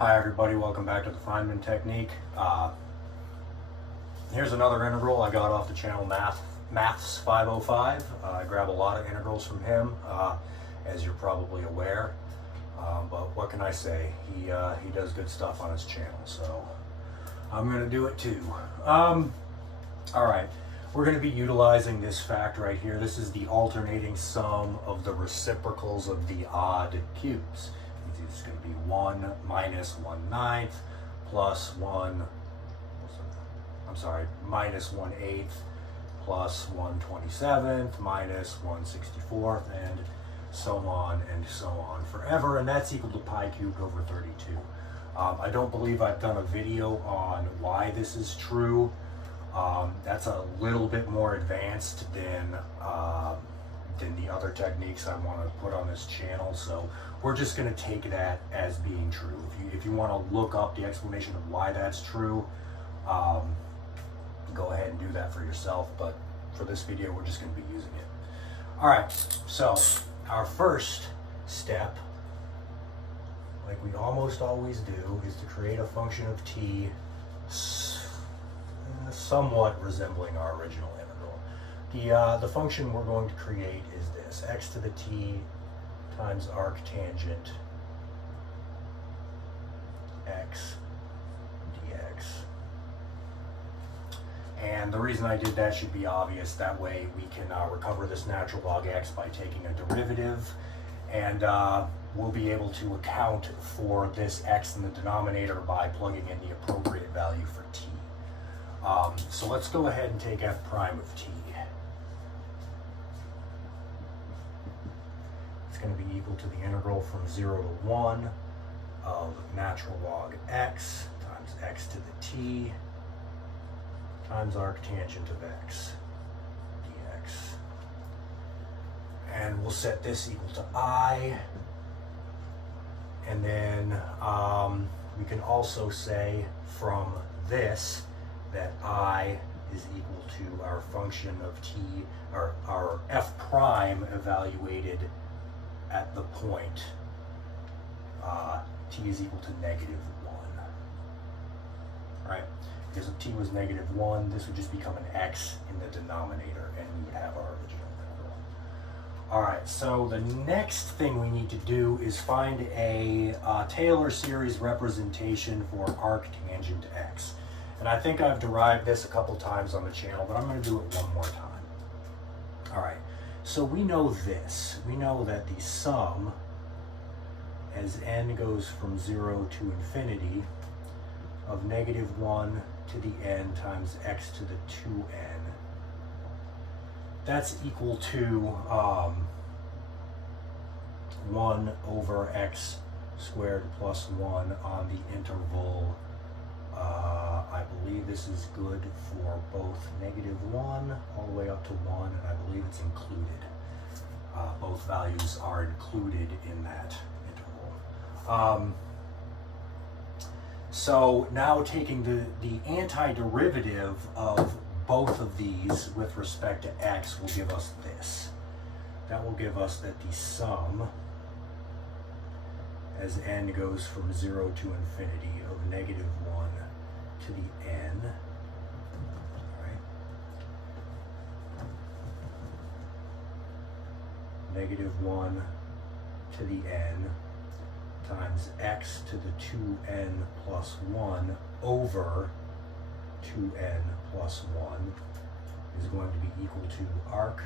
Hi everybody, welcome back to the Feynman technique. Here's another integral I got off the channel Maths 505. I grab a lot of integrals from him, as you're probably aware. But what can I say? He does good stuff on his channel, so I'm going to do it too. Alright, we're going to be utilizing this fact right here. This is the alternating sum of the reciprocals of the odd cubes. It's going to be 1 minus 1/9 plus 1, minus 1/8 plus 1/27 minus 1/64, and so on forever, and that's equal to pi cubed over 32. I don't believe I've done a video on why this is true. That's a little bit more advanced than the other techniques I want to put on this channel, so we're just going to take that as being true. If you want to look up the explanation of why that's true, go ahead and do that for yourself, but for this video we're just going to be using it. Alright, so our first step, like we almost always do, is to create a function of t somewhat resembling our original integral. The function we're going to create is this: x to the t times arctangent x dx. And the reason I did that should be obvious. That way we can recover this natural log x by taking a derivative, and we'll be able to account for this x in the denominator by plugging in the appropriate value for t. So let's go ahead and take f prime of t. It's going to be equal to the integral from 0 to 1 of natural log x times x to the t times arctangent of x dx. And we'll set this equal to I, and then we can also say from this that I is equal to our function of t, or our f prime evaluated at the point t is equal to -1. Right? Because if t was -1, this would just become an x in the denominator, and we would have our original integral. Alright, so the next thing we need to do is find a Taylor series representation for arctangent x. And I think I've derived this a couple times on the channel, but I'm going to do it one more time. Alright, so we know this. We know that the sum, as n goes from 0 to infinity, of -1 to the n times x to the 2n, that's equal to 1 over x squared plus 1 on the interval. I believe this is good for both -1 all the way up to 1, and I believe it's included. Both values are included in that interval. So now taking the antiderivative of both of these with respect to x will give us this. That will give us that the sum, as n goes from 0 to infinity, of -1 to the n, right? -1 to the n times x to the 2n plus 1 over 2n plus 1 is going to be equal to arc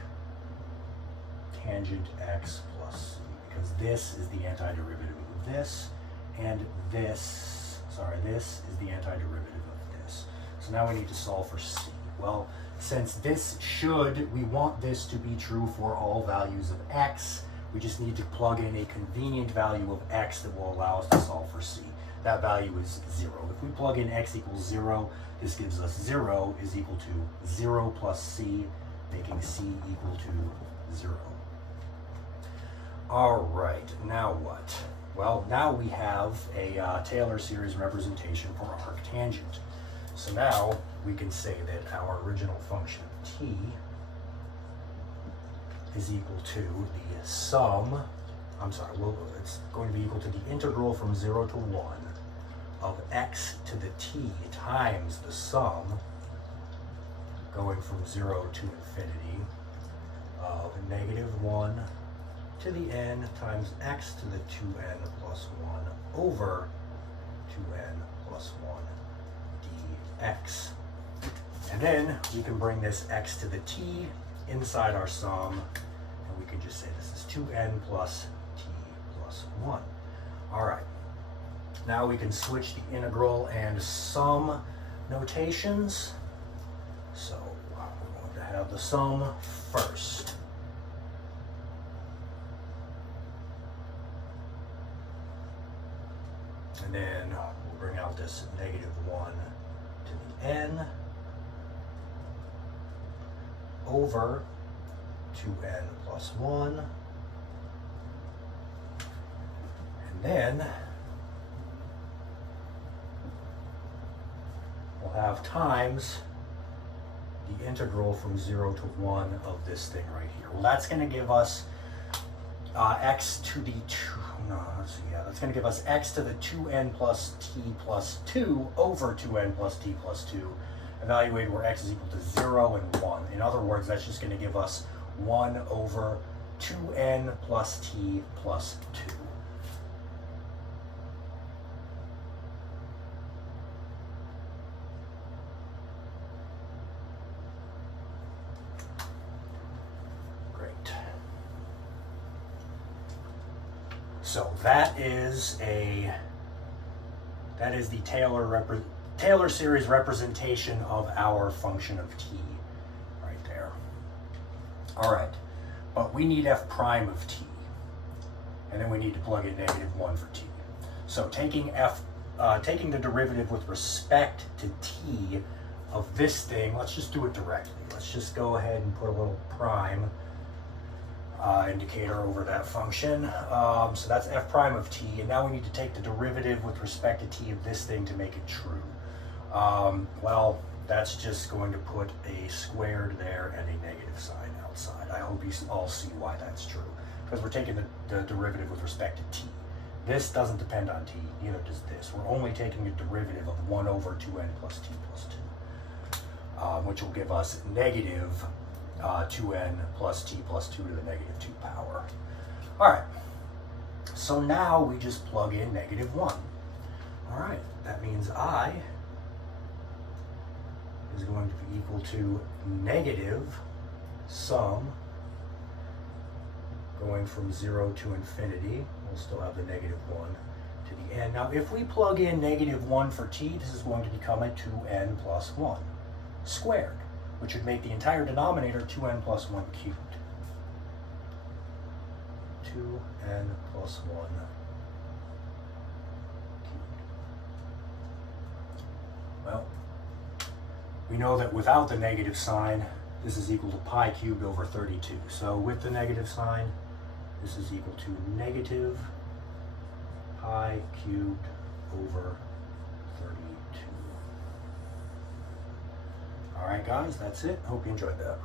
tangent x plus c, because this is the antiderivative of this, and this is the antiderivative of this. So now we need to solve for c. Well, since we want this to be true for all values of x, we just need to plug in a convenient value of x that will allow us to solve for c. That value is 0. If we plug in x equals 0, this gives us 0 is equal to 0 plus c, making c equal to 0. Alright, now what? Well, now we have a Taylor series representation for arctangent. So now we can say that our original function of t is equal to the sum, it's going to be equal to the integral from 0 to 1 of x to the t times the sum going from 0 to infinity of -1 to the n times x to the 2n plus 1 over 2n plus 1 dx. And then we can bring this x to the t inside our sum, and we can just say this is 2n plus t plus 1. All right. Now we can switch the integral and sum notations. So we're going to have the sum first. And then we'll bring out this -1 to the n over 2n plus 1. And then we'll have times the integral from 0 to 1 of this thing right here. Well, that's going to give us x to the 2, no, let's see, yeah, that's going to give us x to the 2n plus t plus 2 over 2n plus t plus 2, evaluated where x is equal to 0 and 1. In other words, that's just going to give us 1 over 2n plus t plus 2. So that is the Taylor series representation of our function of t right there. All right, but we need f prime of t, and then we need to plug in -1 for t. So taking the derivative with respect to t of this thing, let's just do it directly. Let's just go ahead and put a little prime indicator over that function. So that's f prime of t, and now we need to take the derivative with respect to t of this thing to make it true. Well, that's just going to put a squared there and a negative sign outside. I hope you all see why that's true, because we're taking the derivative with respect to t. This doesn't depend on t, neither does this. We're only taking a derivative of 1 over 2n plus t plus 2, which will give us negative 2n plus t plus 2 to the -2 power. All right, so now we just plug in -1. All right, that means I is going to be equal to negative sum going from 0 to infinity. We'll still have the -1 to the n. Now, if we plug in -1 for t, this is going to become a 2n plus 1 squared, which would make the entire denominator 2n plus 1 cubed. 2n plus 1 cubed. Well, we know that without the negative sign, this is equal to pi cubed over 32. So with the negative sign, this is equal to negative pi cubed over 32. All right, guys, that's it. Hope you enjoyed that.